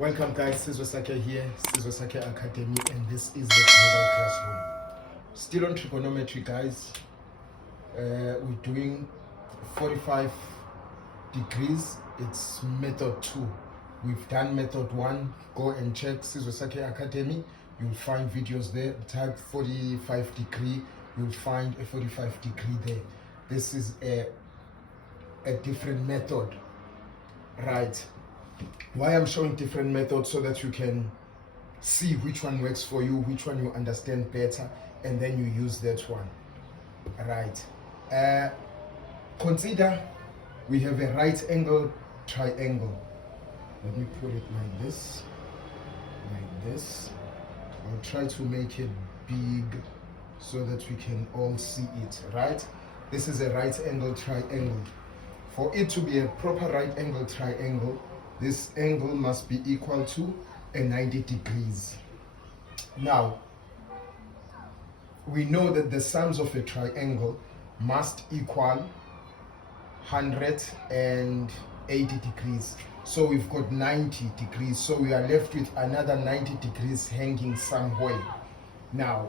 Welcome guys, Sizosake here, Sizosake Academy, and this is the global classroom. Still on trigonometry guys. We're doing 45 degrees. It's method 2. We've done method 1. Go and check Sizosake Academy. You'll find videos there. Type 45 degree. You'll find a 45 degree there. This is a different method, right? Why I'm showing different methods, so that you can see which one works for you, which one you understand better, and then you use that one, right? Consider we have a right angle triangle. Let me put it like this. I'll try to make it big so that we can all see it, right? This is a right angle triangle. For it to be a proper right angle triangle, this angle must be equal to a 90 degrees. Now, we know that the sums of a triangle must equal 180 degrees. So we've got 90 degrees. So we are left with another 90 degrees hanging somewhere. Now,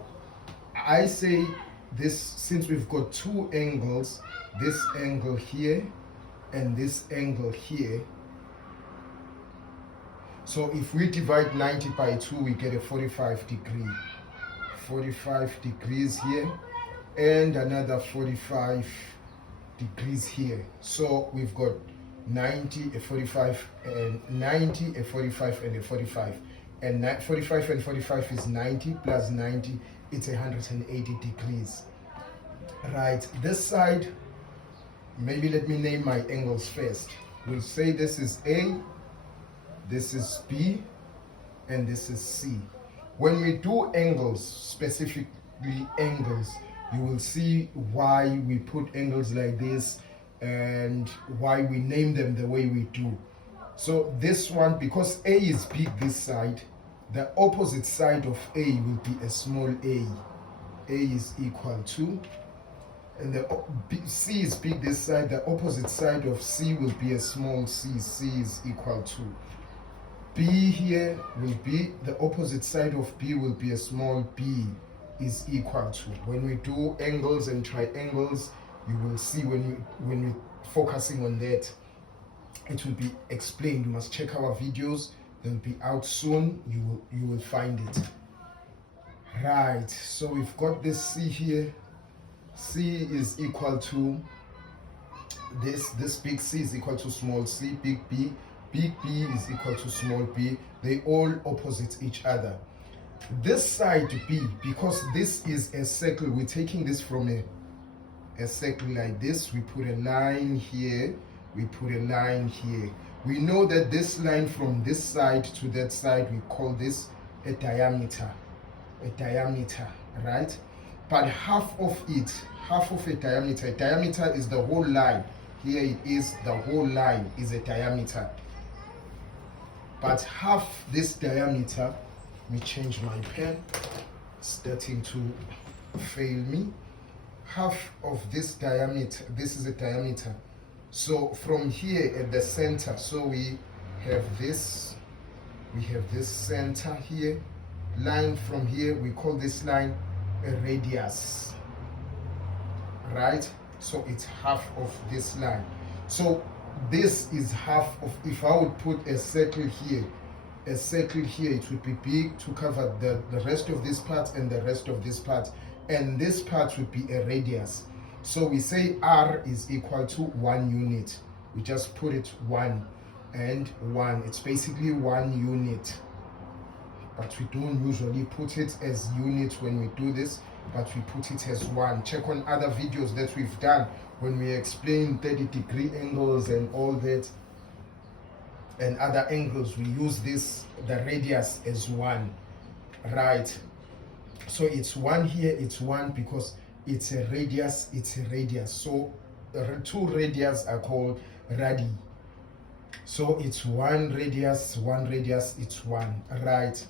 I say this, since we've got two angles, this angle here and this angle here. So if we divide 90 by 2, we get a 45 degree. 45 degrees here and another 45 degrees here. So we've got 90, a 45, and 90, a 45, and a 45. And 45 and 45 is 90 plus 90, it's 180 degrees. Right, this side, maybe let me name my angles first. We'll say this is A, this is B, and this is C. When we do angles, specifically angles, you will see why we put angles like this and why we name them the way we do. So this one, because A is big this side, the opposite side of A will be a small a. A is equal to, and the C is big this side, the opposite side of C will be a small c. C is equal to. B here will be, the opposite side of B will be a small b, is equal to. When we do angles and triangles, you will see when we're focusing on that, it will be explained. You must check our videos, they'll be out soon, you will find it. Right, so we've got this C here. C is equal to this big C is equal to small c, big B is equal to small b. They all opposite each other. This side B, because this is a circle, we're taking this from a circle like this. We put a line here, we put a line here. We know that this line from this side to that side, we call this a diameter, right? But half of a diameter is the whole line. Here it is, the whole line is a diameter. But half this diameter, let me change my pen, starting to fail me. Half of this diameter, this is a diameter. So from here at the center, so we have this center here, line from here, we call this line a radius, right? So it's half of this line. So this is half of, if I would put a circle here, it would be big to cover the rest of this part and the rest of this part, and this part would be a radius. So we say R is equal to 1 unit. We just put it 1 and 1. It's basically 1 unit, but we don't usually put it as unit when we do this, but we put it as 1. Check on other videos that we've done when we explain 30-degree angles and all that, and other angles, we use this, the radius, as 1, right? So it's 1 here, it's 1 because it's a radius, So the two radius are called radii. So it's 1 radius, it's 1, right?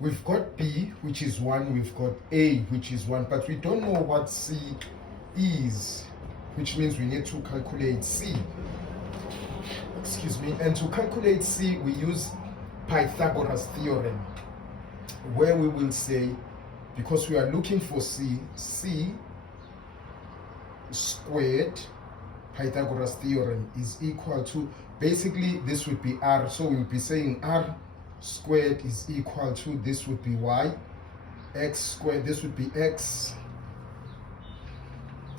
We've got B, which is 1, we've got A, which is 1, but we don't know what C is, which means we need to calculate C. Excuse me. And to calculate C, we use Pythagoras theorem, where we will say, because we are looking for c squared, Pythagoras theorem is equal to, basically this would be r, so we'll be saying r squared is equal to, this would be y, x squared, this would be x,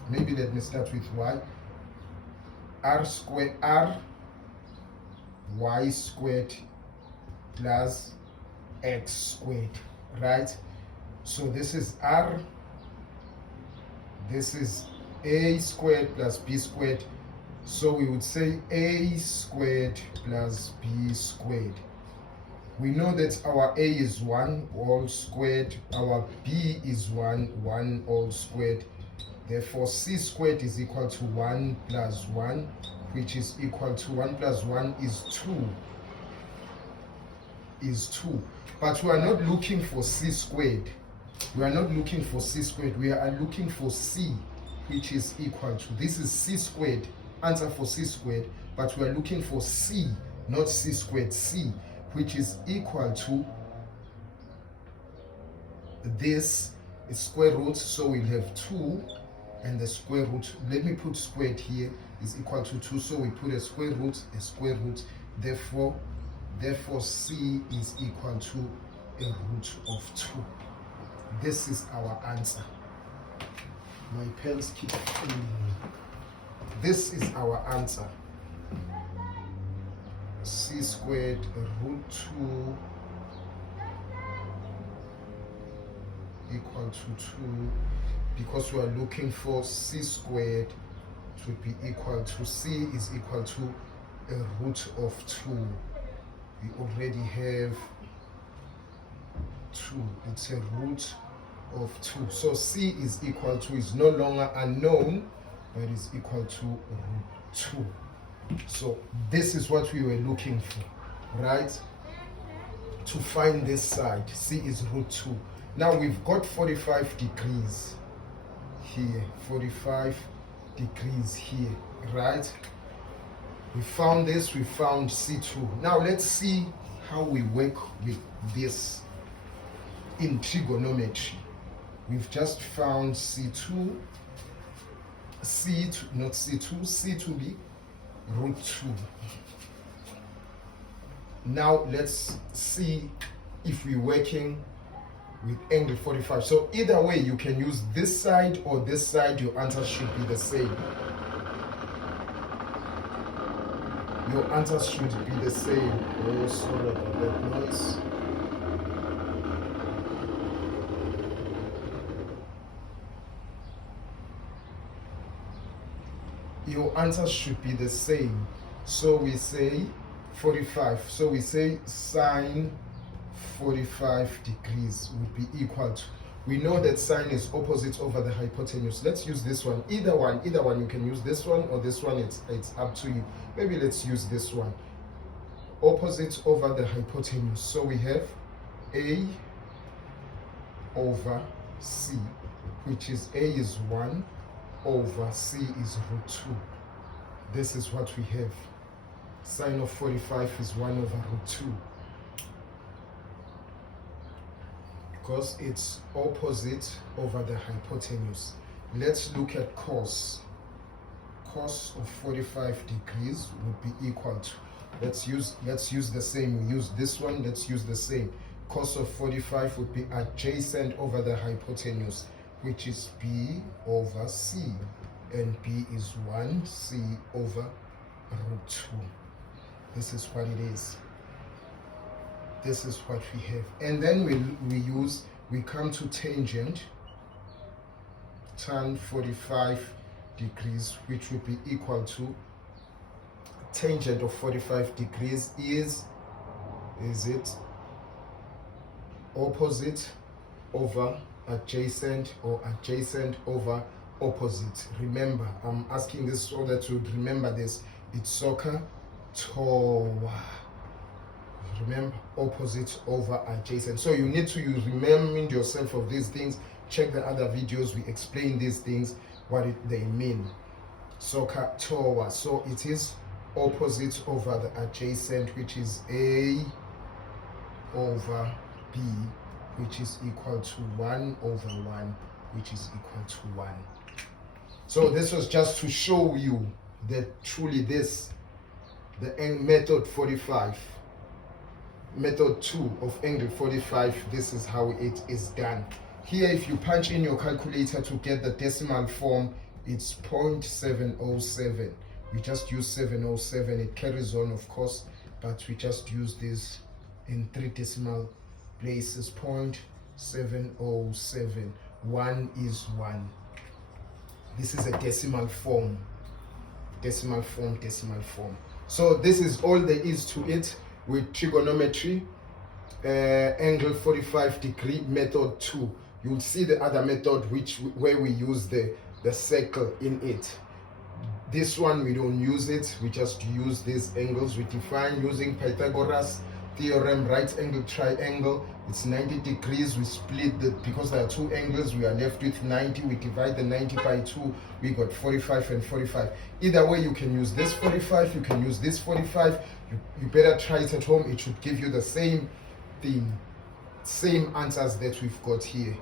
maybe let me start with y, r squared, r y squared plus x squared, right? So this is r, this is a squared plus b squared, so we would say a squared plus b squared. We know that our a is 1 all squared, our b is 1 all squared, therefore c squared is equal to 1 plus 1, which is equal to 1 plus 1 is 2. But we are not looking for c squared. We are not looking for c squared. We are looking for c, which is equal to, this is c squared, answer for c squared, but we are looking for c, not c squared, c, which is equal to, this is square root, so we'll have 2, and the square root, let me put squared here, is equal to 2, so we put a square root, therefore c is equal to a root of 2. This is our answer. My pens keep failing me. This is our answer. C squared root 2 equal to 2, because we are looking for c squared, it would be equal to, c is equal to a root of 2. We already have 2, it's a root of 2. So c is equal to, is no longer unknown, but is equal to root 2. So this is what we were looking for, right? To find this side, c is root 2. Now we've got 45 degrees here, 45 degrees here, right? We found this, we found c2. Now let's see how we work with this in trigonometry. We've just found c2, not c2, c to be root 2. Now let's see if we're working with angle 45. So either way, you can use this side or this side, your answer should be the same. Your answer should be the same. Oh, sorry about that noise. Your answer should be the same. So we say 45. So we say sine 45 degrees would be equal to, we know that sine is opposite over the hypotenuse. Let's use this one. Either one, you can use this one or this one, it's up to you. Maybe let's use this one. Opposite over the hypotenuse. So we have a over c, which is a is 1 over c is root 2. This is what we have. Sine of 45 is 1 over root 2. Because it's opposite over the hypotenuse. Let's look at cos. Cos of 45 degrees would be equal to, let's use the same. We use this one, let's use the same. Cos of 45 would be adjacent over the hypotenuse, which is b over c, and b is 1, c over root 2. This is what it is. This is what we have. And then we come to tangent, tan 45 degrees, which would be equal to, tangent of 45 degrees is it opposite over adjacent or adjacent over opposite? Remember, I'm asking this so that you remember this. It's soccer, towa. Remember, opposite over adjacent. So you need to remind yourself of these things. Check the other videos, we explain these things, what they mean. Soccer, towa. So it is opposite over the adjacent, which is a over b, which is equal to 1 over 1, which is equal to 1. So this was just to show you that truly this, the method 45, method 2 of angle 45, this is how it is done. Here, if you punch in your calculator to get the decimal form, it's 0.707. We just use 707. It carries on, of course, but we just use this in 3 decimal places. 0.707. 1 is 1. This is a decimal form. Decimal form, decimal form. So this is all there is to it with trigonometry, angle 45 degree method 2. You'll see the other method where we use the circle in it. This one we don't use it, we just use these angles. We define using Pythagoras theorem, right angle triangle. It's 90 degrees. We split because there are 2 angles, we are left with 90. We divide the 90 by 2, we got 45 and 45. Either way, you can use this 45, you can use this 45. You better try it at home. It should give you the same thing, same answers that we've got here.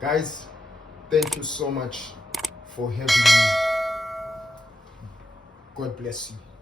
Guys, thank you so much for having me. God bless you.